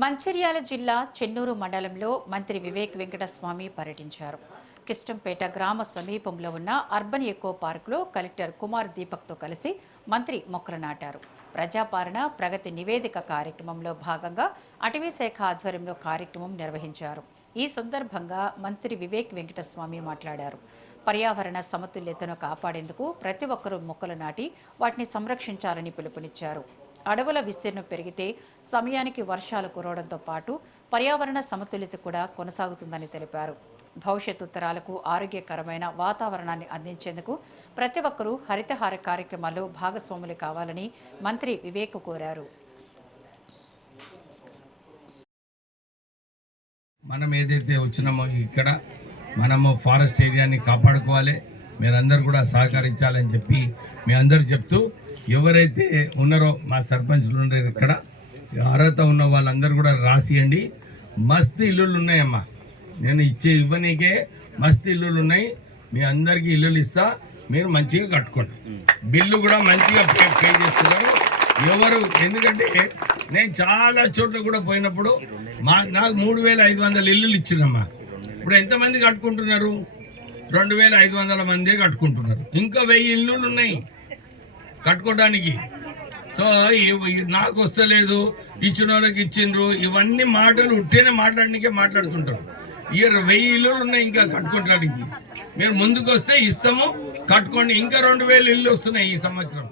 మంచిర్యాల జిల్లా చెన్నూరు మండలంలో మంత్రి వివేక్ వెంకటస్వామి పర్యటించారు. కిష్టంపేట గ్రామ సమీపంలో ఉన్న అర్బన్ ఎకో పార్కులో కలెక్టర్ కుమార్ దీపక్తో కలిసి మంత్రి మొక్కలు నాటారు. ప్రజాపాలన ప్రగతి నివేదిక కార్యక్రమంలో భాగంగా అటవీ శాఖ ఆధ్వర్యంలో కార్యక్రమం నిర్వహించారు. ఈ సందర్భంగా మంత్రి వివేక్ వెంకటస్వామి మాట్లాడారు. పర్యావరణ సమతుల్యతను కాపాడేందుకు ప్రతి ఒక్కరూ మొక్కలు నాటి వాటిని సంరక్షించాలని పిలుపునిచ్చారు. అడవుల విస్తీర్ణం పెరిగితే సమయానికి వర్షాలు కురవడంతో పాటు పర్యావరణ సమతుల్యత కూడా కొనసాగుతుందని తెలిపారు. భవిష్యత్తు తరాలకు ఆరోగ్యకరమైన వాతావరణాన్ని అందించేందుకు ప్రతి ఒక్కరూ హరితహార కార్యక్రమాల్లో భాగస్వాములు కావాలని మంత్రి వివేక్ కోరారు. మనం ఏదైతే వచ్చినామో ఇక్కడ మనము ఫారెస్ట్ ఏరియాని కాపాడుకోవాలి, మీరందరూ కూడా సహకరించాలని చెప్పి మీ అందరూ చెప్తూ, ఎవరైతే ఉన్నారో మా సర్పంచ్లు ఉన్నారు ఇక్కడ అర్హత ఉన్న వాళ్ళందరూ కూడా రాసియండి. మస్తు ఇల్లులు ఉన్నాయమ్మా, నేను ఇవ్వనీకే మస్తు ఇల్లులు ఉన్నాయి. మీ అందరికీ ఇల్లులు ఇస్తా, మీరు మంచిగా కట్టుకోండి. బిల్లు కూడా మంచిగా పే చేస్తున్నారు ఎవరు. ఎందుకంటే నేను చాలా చోట్ల కూడా పోయినప్పుడు నాకు 3500 ఇల్లులు ఇచ్చినమ్మా. ఇప్పుడు ఎంతమంది కట్టుకుంటున్నారు? 2500 మందే కట్టుకుంటున్నారు. ఇంకా 1000 ఇల్లులు ఉన్నాయి కట్టుకోవడానికి. సో నాకు వస్తలేదు, ఇచ్చిన వాళ్ళకి ఇచ్చిండ్రు, ఇవన్నీ మాటలు ఉట్టేనే మాట్లాడడానికే మాట్లాడుతుంటారు. 1000 ఇల్లులు ఉన్నాయి ఇంకా కట్టుకోవడానికి. మీరు ముందుకు వస్తే ఇస్తాము, కట్టుకోండి. ఇంకా 2000 ఇల్లు వస్తున్నాయి ఈ సంవత్సరం.